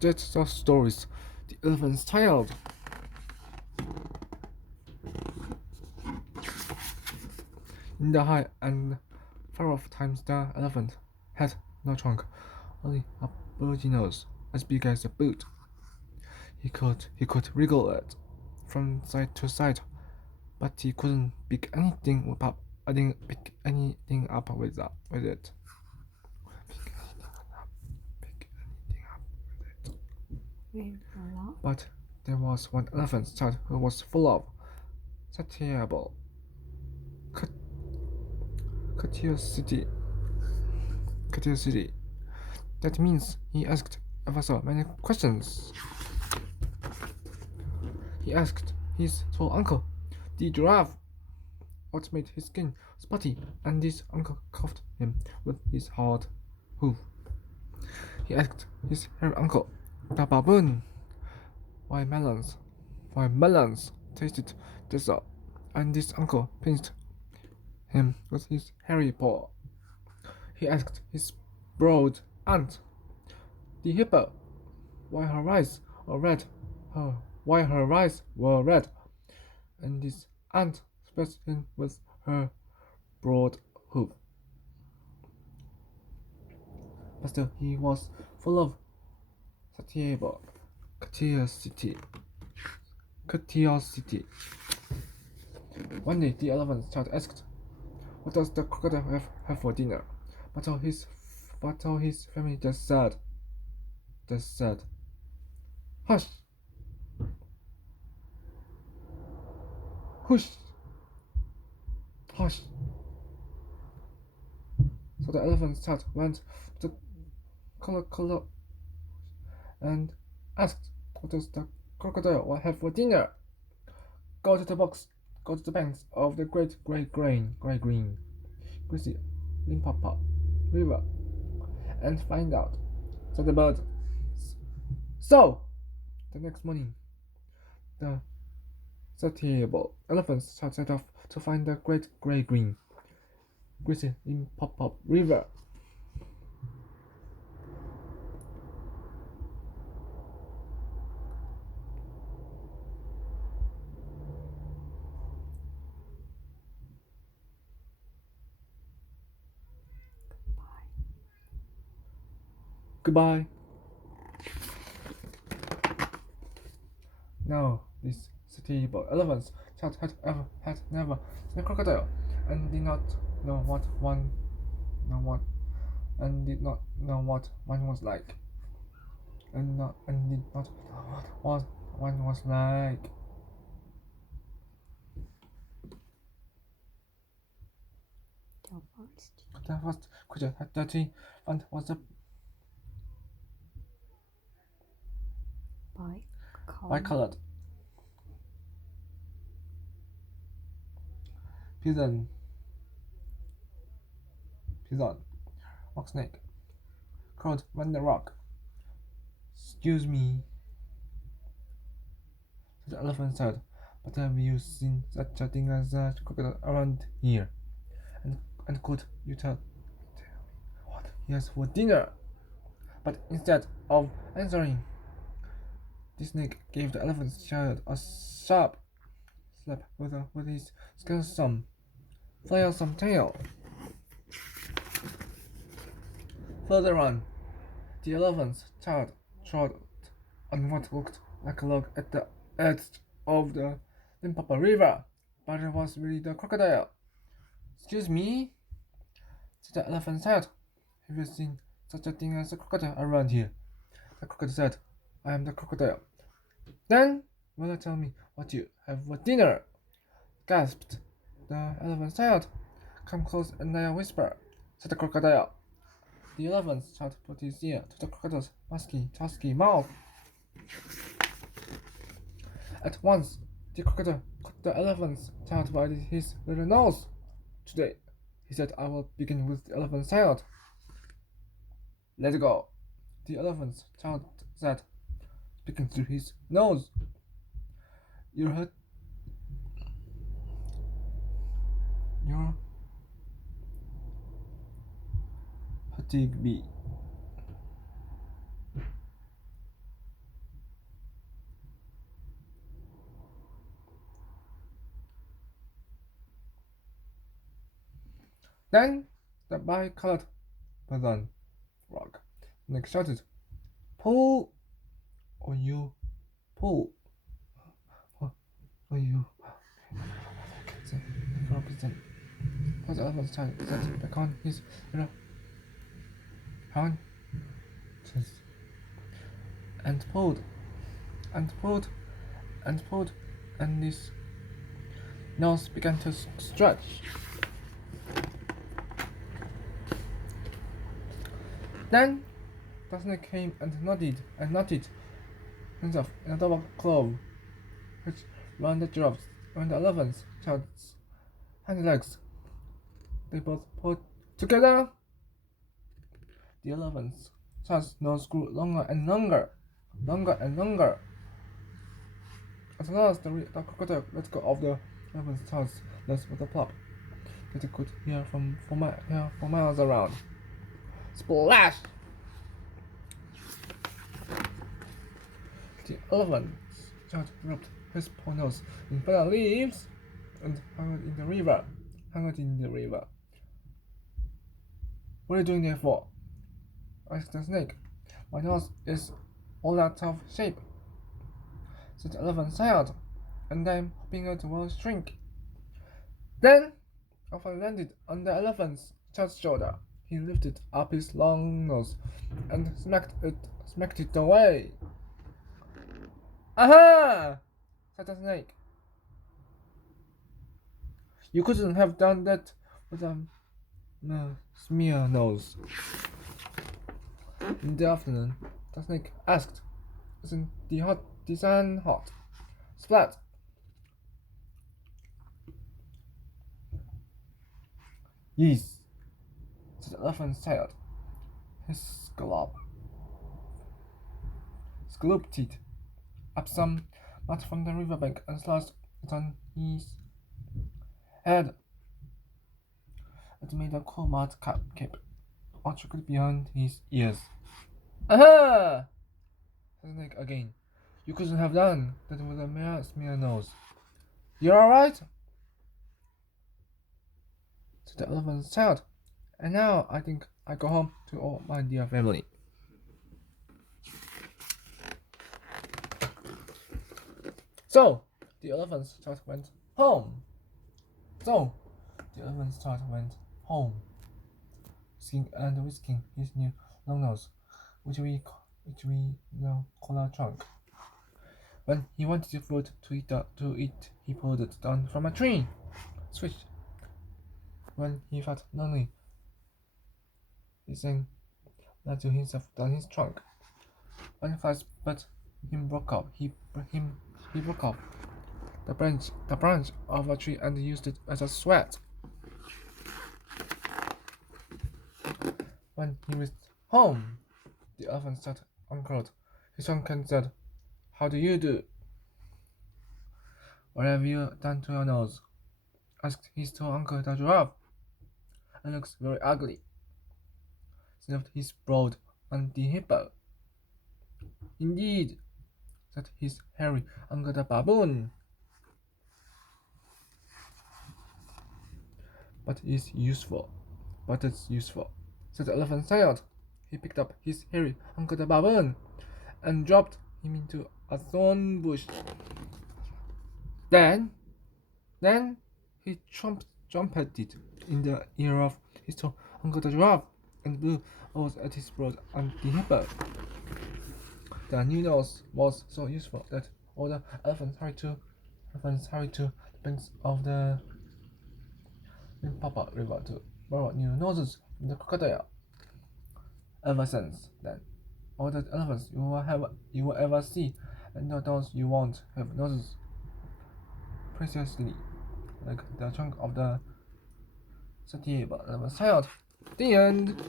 That's the stories. The elephant's child. In the high and far off times, the elephant had no trunk, only a bulgy nose as big as a boot. He could wriggle it from side to side, but he couldn't pick anything up. I didn't pick anything up with it. Pick anything up with it. But there was one elephant child who was full of satiable curiosity. Curiosity. That means he asked ever so many questions. He asked his tall uncle, the giraffe, what made his skin spotty, and his uncle cuffed him with his hard hoof. He asked his hairy uncle, the baboon, why melons tasted dessert, and his uncle pinched him with his hairy paw. He asked his broad aunt, the hippo, why her eyes were red, why her eyes were red, and his aunt spat him with her broad hoof. But still, he was full of satiable curiosity. One day, the elephant child asked, "What does the crocodile have for dinner?" But all his family just said, "Hush, hush, hush." So the elephant child went to the color and asked, "What does the crocodile have for dinner?" Go to the box. Go to the banks of the great green, greasy Limpopo River, and find out, said the bird. So, the next morning, the satiable elephants set off to find the great greasy Limpopo River. Goodbye. Now, this satiable elephants had never seen a crocodile, and did not know what one was like, and did not know what one was like. The first creature that he found was a bi-colored pigeon rock snake called Van the Rock. "Excuse me," the elephant said, "but have you seen such a thing as a crocodile around here? And could you tell me what he has for dinner?" But instead of answering, the snake gave the elephant's child a sharp slap with his flailsome tail. Further on, the elephant's child trod on what looked like a log at the edge of the Limpopo River, but it was really the crocodile. "Excuse me," said the elephant's child, "have you seen such a thing as a crocodile around here?" The crocodile said, "I am the crocodile." "Then will you tell me what you have for dinner?" gasped the elephant's child. "Come close and I'll whisper," said the crocodile. The elephant's child put his ear to the crocodile's tusky mouth. At once, the crocodile caught the elephant's child by his little nose. "Today," he said, "I will begin with the elephant's child." "Let go," the elephant's child said, speaking through his nose. You're fatigue me." Then the bi-colored person frog next shouted, "Pull, or you pull, or you." The frog then put the elephant's tongue set back on his haunches and pulled and pulled and pulled, and his nose began to stretch. Then the snake came and nodded himself in a double claw, which round the giraffes, round the elephants, child's hind legs. They both pulled together. The elephant's child's nose grew longer and longer, longer and longer. At last, the crocodile let go of the elephant's child's legs with a plop that it could hear for miles around. Splash! The elephant's child rubbed his poor nose in banana leaves and hung it in the river. What are you doing there for? Asked the snake. My nose is all out of shape, said the elephant's child, and I'm hoping it will shrink. Then, after landed on the elephant's child's shoulder, he lifted up his long nose and smacked it away. Aha! Said the snake. You couldn't have done that with a smear nose. In the afternoon, the snake asked, "Isn't the sun hot?" Splat! Yes, said the elephant's child. His scooped it up some mud from the riverbank and slashed it on his head. It made a cool mud cape, all trickled behind his ears. Aha! Said the snake again. You couldn't have done that with a mere smear nose. You're alright? Said the elephant's child. And now I think I go home to all my dear family. So the elephant's child went home. Whisking his new long nose, which we now call a trunk. When he wanted food to eat, he pulled it down from a tree. Swish! When he felt lonely, he sang that to himself down his trunk. When flies but him broke off, he broke off the branch of a tree and used it as a sweat. When he reached home, the elephant sat uncurled his trunk and said, "How do you do?" "What have you done to your nose?" asked his tall uncle the giraffe. "It looks very ugly," sniffed his broad auntie hippo. "Indeed," said his hairy uncle the baboon. But it's useful, said the elephant's child. He picked up his hairy uncle the baboon and dropped him into a thorn bush. Then he trumpeted in the ear of his tall uncle the giraffe and blew oaths at his broad auntie hippo. The new nose was so useful that all the elephants hurried to the banks of the Limpopo River to borrow new noses from the crocodile. Ever since then, all the elephants you will ever see, and those you won't, have noses preciously like the trunk of the satiable elephant's child. The end.